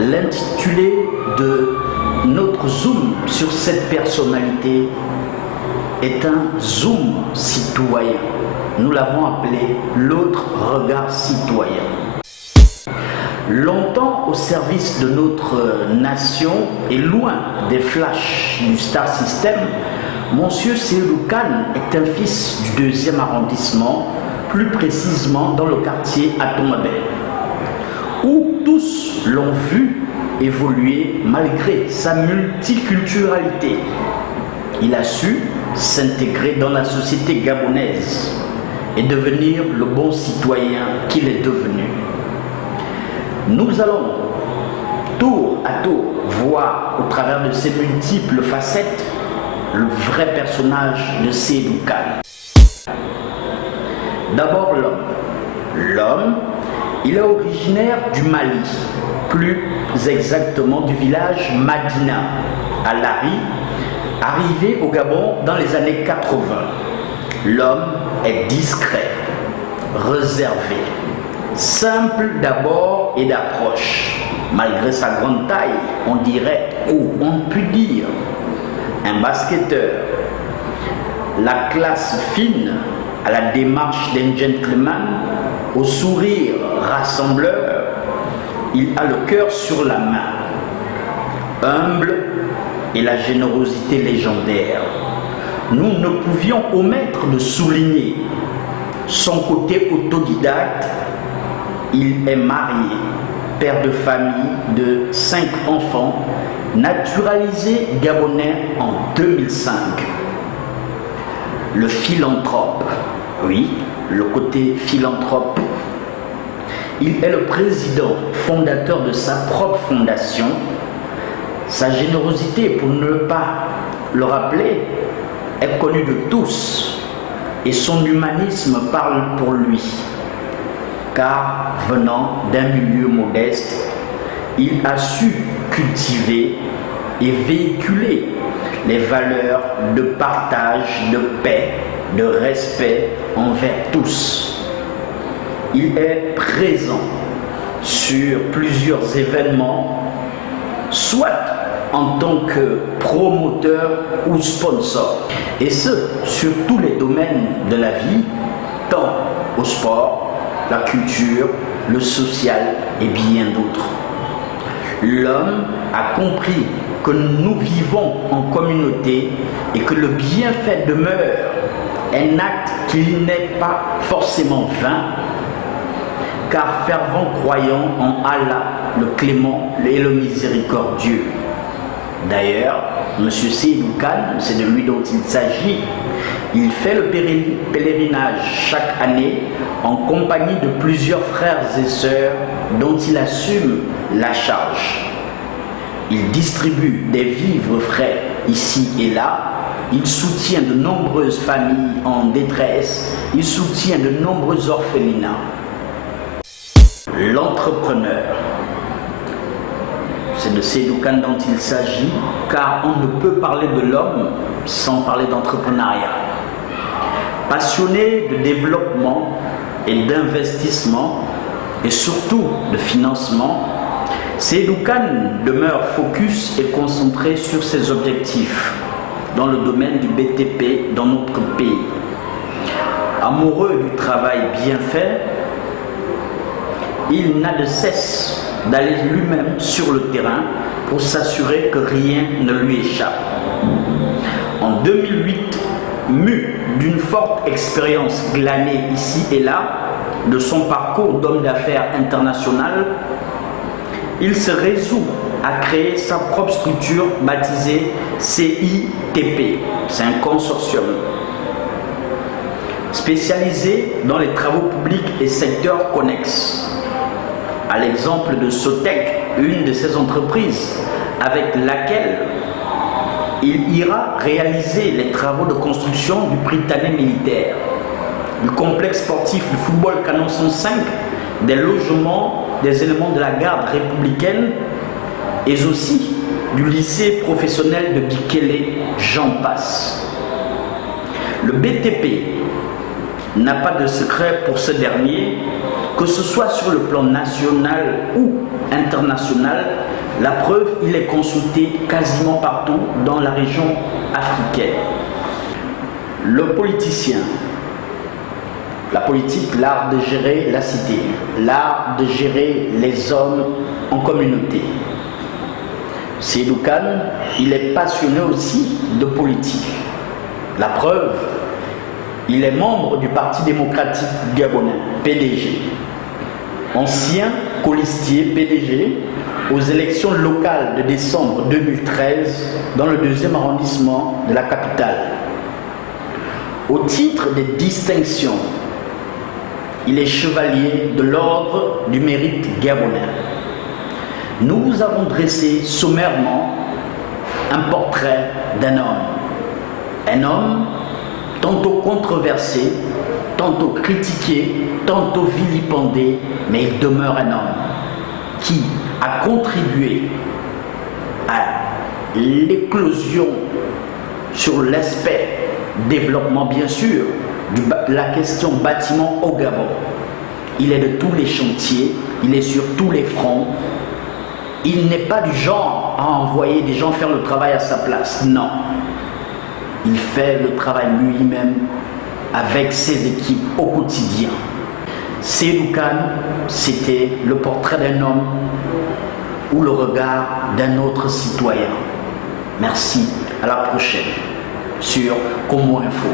l'intitulé de notre zoom sur cette personnalité est un zoom citoyen. Nous l'avons appelé l'autre regard citoyen. Longtemps au service de notre nation et loin des flashs du Star System, Monsieur Seydou Kane est un fils du 2e arrondissement, plus précisément dans le quartier Atomabé, où tous l'ont vu évoluer malgré sa multiculturalité. Il a su s'intégrer dans la société gabonaise et devenir le bon citoyen qu'il est devenu. Nous allons tour à tour voir au travers de ses multiples facettes le vrai personnage de Seydou Kane. D'abord l'homme. L'homme, il est originaire du Mali, plus exactement du village Madina, à Lari, arrivé au Gabon dans les années 80. L'homme est discret, réservé, simple d'abord et d'approche. Malgré sa grande taille, on dirait, ou on peut dire, un basketteur. La classe fine, à la démarche d'un gentleman, au sourire rassembleur, il a le cœur sur la main, humble et la générosité légendaire. Nous ne pouvions omettre de souligner son côté autodidacte. Il est marié, père de famille de 5 enfants, naturalisé gabonais en 2005. Le philanthrope, oui, le côté philanthrope. Il est le président fondateur de sa propre fondation. Sa générosité, pour ne pas le rappeler, est connue de tous et son humanisme parle pour lui. Car venant d'un milieu modeste, il a su cultiver et véhiculer les valeurs de partage, de paix, de respect envers tous. Il est présent sur plusieurs événements, soit en tant que promoteur ou sponsor, et ce, sur tous les domaines de la vie, tant au sport, la culture, le social et bien d'autres. L'homme a compris que nous vivons en communauté et que le bienfait demeure un acte qui n'est pas forcément vain, car fervent croyant en Allah, le clément et le miséricordieux. D'ailleurs, M. Seydou Kane, c'est de lui dont il s'agit, il fait le pèlerinage chaque année en compagnie de plusieurs frères et sœurs dont il assume la charge. Il distribue des vivres frais ici et là. Il soutient de nombreuses familles en détresse. Il soutient de nombreux orphelinats. L'entrepreneur. C'est de Seydou Kane dont il s'agit, car on ne peut parler de l'homme sans parler d'entrepreneuriat. Passionné de développement et d'investissement, et surtout de financement, Seydou Kane demeure focus et concentré sur ses objectifs dans le domaine du BTP dans notre pays. Amoureux du travail bien fait, il n'a de cesse d'aller lui-même sur le terrain pour s'assurer que rien ne lui échappe. En 2008, mu d'une forte expérience glanée ici et là de son parcours d'homme d'affaires international, il se résout à créer sa propre structure baptisée CITP. C'est un consortium spécialisé dans les travaux publics et secteurs connexes. À l'exemple de Sotec, une de ces entreprises avec laquelle il ira réaliser les travaux de construction du Prytanée militaire, du complexe sportif du football Canon 105, des logements, des éléments de la garde républicaine et aussi du lycée professionnel de Bikele, j'en passe. Le BTP n'a pas de secret pour ce dernier, que ce soit sur le plan national ou international. La preuve, il est consulté quasiment partout dans la région africaine. Le politicien, la politique, l'art de gérer la cité, l'art de gérer les hommes en communauté. Seydou Kane, il est passionné aussi de politique. La preuve, il est membre du Parti démocratique gabonais, PDG. Ancien colistier PDG aux élections locales de décembre 2013 dans le 2e arrondissement de la capitale. Au titre des distinctions, il est chevalier de l'ordre du mérite gabonais. Nous vous avons dressé sommairement un portrait d'un homme. Un homme tantôt controversé, tantôt critiqué, tantôt vilipendé, mais il demeure un homme qui a contribué à l'éclosion sur l'aspect développement, bien sûr, de la question bâtiment au Gabon. Il est de tous les chantiers, il est sur tous les fronts. Il n'est pas du genre à envoyer des gens faire le travail à sa place, non. Il fait le travail lui-même avec ses équipes au quotidien. Seydou Kane, c'était le portrait d'un homme ou le regard d'un autre citoyen. Merci, à la prochaine sur Como Info.